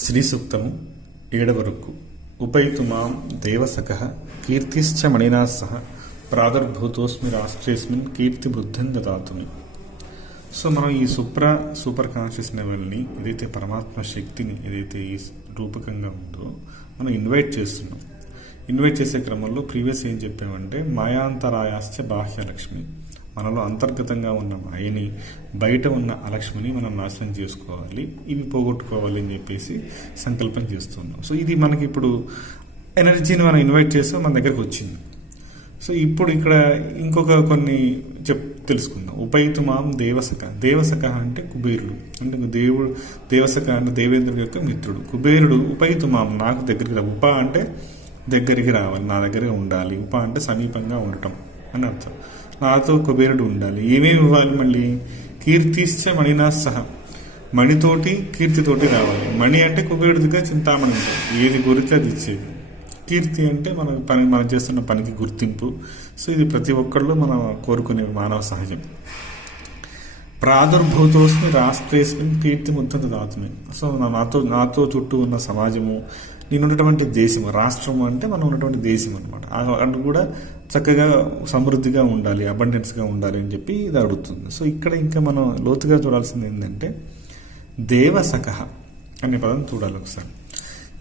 శ్రీ సూక్తము 7వ రుక్కు. ఉపైతు మాం దేవసకః కీర్తిశ్చ మణినా సహ ప్రాదుర్భూతోస్మి రాష్ట్రేస్మిన్ కీర్తి బుద్ధిం దదాతుమి. సో మనం ఈ సూపర్ కాన్షియస్ లెవెల్ని, ఏదైతే పరమాత్మ శక్తిని ఏదైతే ఈ రూపకంగా ఉందో మనం ఇన్వైట్ చేస్తున్నాం. ఇన్వైట్ చేసే క్రమంలో ప్రీవియస్ ఏం చెప్పామంటే మాయాంతరాయాశ్చ బాహ్యలక్ష్మి, మనలో అంతర్గతంగా ఉన్న మాయని, బయట ఉన్న అలక్ష్మిని మనం నాశనం చేసుకోవాలి, ఇవి పోగొట్టుకోవాలి అని చెప్పేసి సంకల్పం చేస్తున్నాం. సో ఇది మనకి ఇప్పుడు ఎనర్జీని మనం ఇన్వైట్ చేస్తే మన దగ్గరకు వచ్చింది. సో ఇప్పుడు ఇక్కడ ఇంకొక కొన్ని తెలుసుకుందాం. ఉపైతు మాం దేవసక అంటే కుబేరుడు, అంటే దేవుడు. దేవసక అంటే దేవేంద్రుడి యొక్క మిత్రుడు. కుబేరుడు ఉపైతు మాం, నాకు దగ్గరికి రా. ఉప అంటే దగ్గరికి రావాలి, నా దగ్గర ఉండాలి. ఉప అంటే సమీపంగా ఉండటం అని అర్థం. నాతో కుబేరుడు ఉండాలి. ఏమేమి ఇవ్వాలి? మళ్ళీ కీర్తిశ్చ మణినా సహ, మణితోటి కీర్తితోటి రావాలి. మణి అంటే కుబేరుడి దగ్గర చింతామణి ఉంటుంది, ఏది గురించి అది ఇచ్చేది. కీర్తి అంటే మనం చేస్తున్న పనికి గుర్తింపు. సో ఇది ప్రతి ఒక్కళ్ళు మనం కోరుకునే మానవ సహజం. ప్రాదుర్భూతోస్మి రాష్ట్రేస్మిన్ కీర్తి ముద్దంత దాతుమే. సో నాతో చుట్టూ ఉన్న సమాజము, నేను ఉన్నటువంటి దేశము, రాష్ట్రము అంటే మనం ఉన్నటువంటి దేశం అనమాట, అది కూడా చక్కగా సమృద్ధిగా ఉండాలి, అబండెన్స్గా ఉండాలి అని చెప్పి ఇది అడుగుతుంది. సో ఇక్కడ ఇంకా మనం లోతుగా చూడాల్సింది ఏంటంటే దేవసకః అనే పదం చూడాలి ఒకసారి.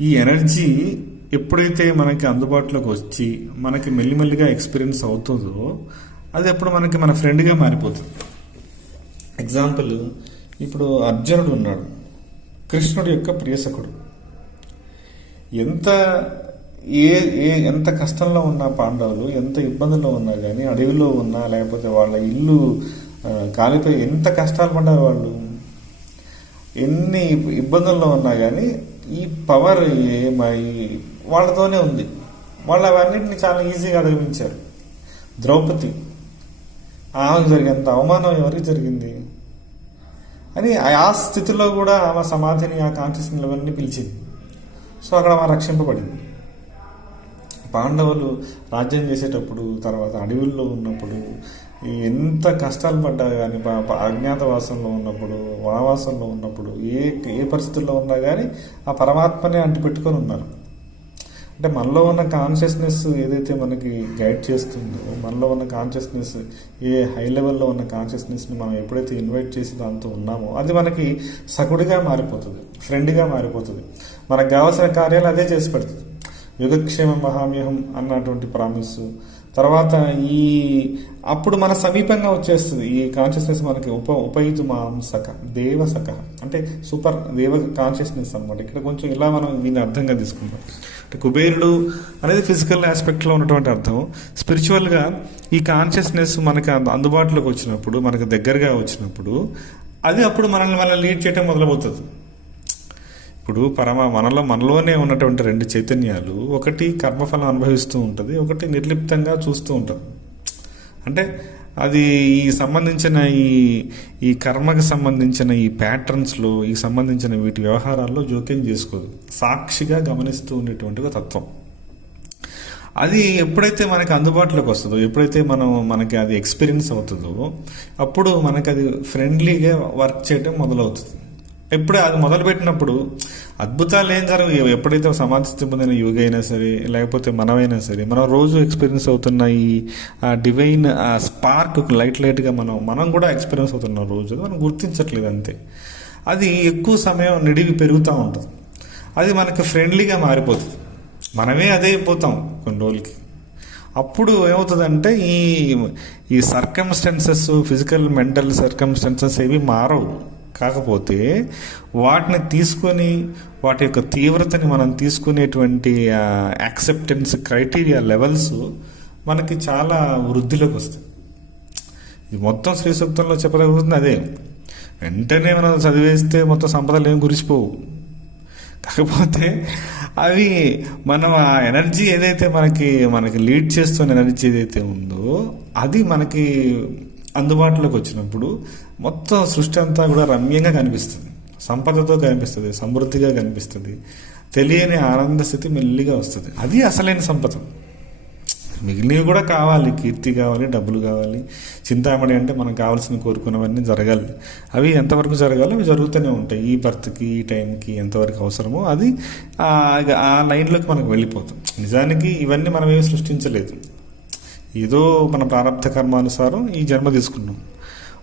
ఈ ఎనర్జీ ఎప్పుడైతే మనకి అందుబాటులోకి వచ్చి మనకి మెల్లిమెల్లిగా ఎక్స్పీరియన్స్ అవుతుందో అది అప్పుడు మనకి మన ఫ్రెండ్గా మారిపోతుంది. ఎగ్జాంపుల్, ఇప్పుడు అర్జునుడు ఉన్నాడు, కృష్ణుడి యొక్క ప్రియసకుడు. ఎంత కష్టంలో ఉన్నా పాండవులు, ఎంత ఇబ్బందుల్లో ఉన్నా కానీ, అడవిలో ఉన్నా లేకపోతే వాళ్ళ ఇల్లు కాలిపోయి ఎంత కష్టాలు పడ్డారు వాళ్ళు, ఎన్ని ఇబ్బందుల్లో ఉన్నా కానీ ఈ పవర్ వాళ్ళతోనే ఉంది. వాళ్ళు అవన్నింటినీ చాలా ఈజీగా అధిగమించారు. ద్రౌపది, ఆమెకు జరిగేంత అవమానం ఎవరికి జరిగింది అని ఆ స్థితిలో కూడా ఆమె సమాధిని, ఆ కాన్షియస్ లెవెల్ని పిలిచింది. సో అక్కడ ఆమె రక్షింపబడింది. పాండవులు రాజ్యం చేసేటప్పుడు, తర్వాత అడవుల్లో ఉన్నప్పుడు ఎంత కష్టాలు పడ్డా కానీ, అజ్ఞాతవాసంలో ఉన్నప్పుడు, వనవాసంలో ఉన్నప్పుడు, ఏ పరిస్థితుల్లో ఉన్నా కానీ ఆ పరమాత్మనే అంటిపెట్టుకొని ఉన్నారు. అంటే మనలో ఉన్న కాన్షియస్నెస్ ఏదైతే మనకి గైడ్ చేస్తుందో, మనలో ఉన్న కాన్షియస్నెస్, ఏ హై లెవెల్లో ఉన్న కాన్షియస్నెస్ని మనం ఎప్పుడైతే ఇన్వైట్ చేసి దాంతో ఉన్నామో అది మనకి సకుడిగా మారిపోతుంది, ఫ్రెండ్గా మారిపోతుంది. మనకు కావాల్సిన కార్యాలు అదే చేసి పెడుతుంది. యుగక్షేమ మహామ్యహం అన్నటువంటి ప్రామిస్. తర్వాత అప్పుడు మన సమీపంగా వచ్చేస్తుంది ఈ కాన్షియస్నెస్ మనకి. ఉపయుతు మాంసక దేవసక అంటే సూపర్ దేవ కాన్షియస్నెస్ అనమాట. ఇక్కడ కొంచెం ఇలా మనం దీన్ని అర్థంగా తీసుకుంటాం. అంటే కుబేరుడు అనేది ఫిజికల్ ఆస్పెక్ట్లో ఉన్నటువంటి అర్థం. స్పిరిచువల్గా ఈ కాన్షియస్నెస్ మనకి అందుబాటులోకి వచ్చినప్పుడు, మనకు దగ్గరగా వచ్చినప్పుడు అది అప్పుడు మనల్ని లీడ్ చేయడం మొదలవుతుంది. ఇప్పుడు మనలోనే ఉన్నటువంటి రెండు చైతన్యాలు, ఒకటి కర్మఫలం అనుభవిస్తూ ఉంటుంది, ఒకటి నిర్లిప్తంగా చూస్తూ ఉంటుంది. అంటే అది సంబంధించిన ఈ కర్మకు సంబంధించిన ఈ ప్యాటర్న్స్లో, సంబంధించిన వీటి వ్యవహారాల్లో జోక్యం చేసుకోదు, సాక్షిగా గమనిస్తూ ఉండేటువంటి తత్వం. అది ఎప్పుడైతే మనకి అందుబాటులోకి వస్తుందో, ఎప్పుడైతే మనకి అది ఎక్స్పీరియన్స్ అవుతుందో అప్పుడు మనకి అది ఫ్రెండ్లీగా వర్క్ చేయడం మొదలవుతుంది. ఎప్పుడు అది మొదలుపెట్టినప్పుడు అద్భుతాలు ఏం జరగవు. ఎప్పుడైతే సమాధి పొందిన యోగి అయినా సరే, లేకపోతే మనమైనా సరే, మనం రోజు ఎక్స్పీరియన్స్ అవుతున్న ఆ డివైన్ ఆ స్పార్క్ లైట్గా మనం కూడా ఎక్స్పీరియన్స్ అవుతున్నాం రోజు, మనం గుర్తించట్లేదు అంతే. అది ఎక్కువ సమయం నిడివి పెరుగుతూ ఉంటుంది, అది మనకి ఫ్రెండ్లీగా మారిపోతుంది. మనమే అదే అయిపోతాం కొన్ని రోజులకి. అప్పుడు ఏమవుతుందంటే ఈ సర్కమ్స్టెన్సెస్, ఫిజికల్ మెంటల్ సర్కమ్స్టెన్సెస్ ఏవి మారవు. కాకపోతే వాటిని తీసుకొని, వాటి యొక్క తీవ్రతని మనం తీసుకునేటువంటి యాక్సెప్టెన్స్ క్రైటీరియా లెవెల్స్ మనకి చాలా వృద్ధిలోకి వస్తాయి. ఇది మొత్తం శ్రీ సూక్తంలో చెప్పగలుగుతుంది అదే. వెంటనే మనం చదివేస్తే మొత్తం సంపదలు ఏం కురిసిపోవు. కాకపోతే అవి మనం ఆ ఎనర్జీ ఏదైతే మనకి లీడ్ చేస్తున్న ఎనర్జీ ఏదైతే ఉందో అది మనకి అందుబాటులోకి వచ్చినప్పుడు మొత్తం సృష్టి అంతా కూడా రమ్యంగా కనిపిస్తుంది, సంపదతో కనిపిస్తుంది, సమృద్ధిగా కనిపిస్తుంది, తెలియని ఆనంద స్థితి మెల్లిగా వస్తుంది. అది అసలైన సంపద. మిగిలినవి కూడా కావాలి, కీర్తి కావాలి, డబ్బులు కావాలి. చింతామణి అంటే మనకు కావాల్సిన కోరుకున్నవన్నీ జరగాలి. అవి ఎంతవరకు జరగాలో అవి జరుగుతూనే ఉంటాయి. ఈ బర్త్కి ఈ టైంకి ఎంతవరకు అవసరమో అది ఆ లైన్లోకి మనకు వెళ్ళిపోతాం. నిజానికి ఇవన్నీ మనం ఏమి సృష్టించలేదు, ఏదో మన ప్రారంభ కర్మానుసారం ఈ జన్మ తీసుకున్నాం.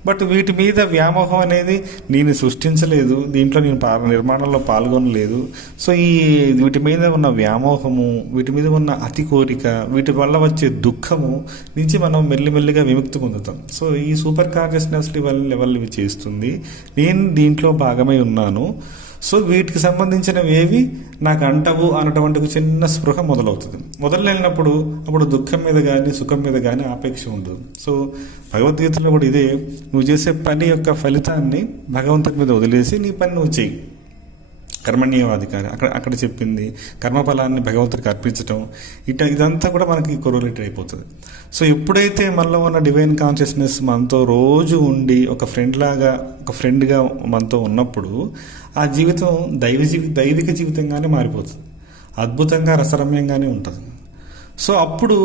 బట్ వీటి మీద వ్యామోహం అనేది నేను సృష్టించలేదు, దీంట్లో నేను నిర్మాణంలో పాల్గొనలేదు. సో వీటి మీద ఉన్న వ్యామోహము, వీటి మీద ఉన్న అతి కోరిక, వీటి వల్ల వచ్చే దుఃఖము నుంచి మనం మెల్లిమెల్లిగా విముక్తి పొందుతాం. సో ఈ సూపర్ కాన్షియస్నెస్ లెవెల్ ఇవి చేస్తుంది. నేను దీంట్లో భాగమై ఉన్నాను. సో వీటికి సంబంధించినవి ఏవి నాకు అంటవు అన్నటువంటి చిన్న స్పృహ మొదలవుతుంది. మొదలైనప్పుడు అప్పుడు దుఃఖం మీద కానీ సుఖం మీద కానీ ఆపేక్ష ఉండదు. సో భగవద్గీతలో కూడా ఇదే, నువ్వు చేసే పని యొక్క ఫలితాన్ని భగవంతుడి మీద వదిలేసి నీ పని నువ్వు చెయ్యి. కర్మణ్యవాధికారి అక్కడ చెప్పింది, కర్మఫలాన్ని భగవంతుడికి అర్పించటం, ఇదంతా కూడా మనకి కొరోలేటెడ్ అయిపోతుంది. సో ఎప్పుడైతే మనలో ఉన్న డివైన్ కాన్షియస్నెస్ మనతో రోజు ఉండి ఒక ఫ్రెండ్గా మనతో ఉన్నప్పుడు ఆ జీవితం దైవిక జీవితంగానే మారిపోతుంది, అద్భుతంగా రసరమ్యంగానే ఉంటుంది. సో అప్పుడు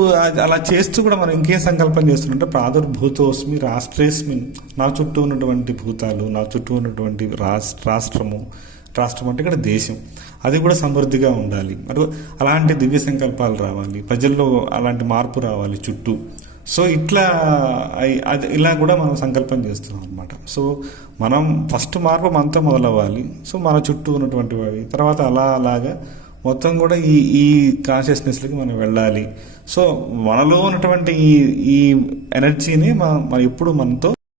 అలా చేస్తూ కూడా మనం ఇంకేం సంకల్పం చేస్తుంటే, ప్రాదుర్భూతోస్మి రాష్ట్రేస్మిన్, నా చుట్టూ ఉన్నటువంటి భూతాలు, నా చుట్టూ ఉన్నటువంటి రాష్ట్రం అంటే ఇక్కడ దేశం, అది కూడా సమృద్ధిగా ఉండాలి. అలాంటి దివ్య సంకల్పాలు రావాలి, ప్రజల్లో అలాంటి మార్పు రావాలి చుట్టూ. సో ఇలా కూడా మనం సంకల్పం చేస్తున్నాం అనమాట. సో మనం ఫస్ట్ మార్పు మనతో మొదలవ్వాలి. సో మన చుట్టూ ఉన్నటువంటివి, తర్వాత అలాగా మొత్తం కూడా ఈ కాన్షియస్నెస్లకి మనం వెళ్ళాలి. సో మనలో ఉన్నటువంటి ఈ ఎనర్జీని మనం ఎప్పుడు మనతో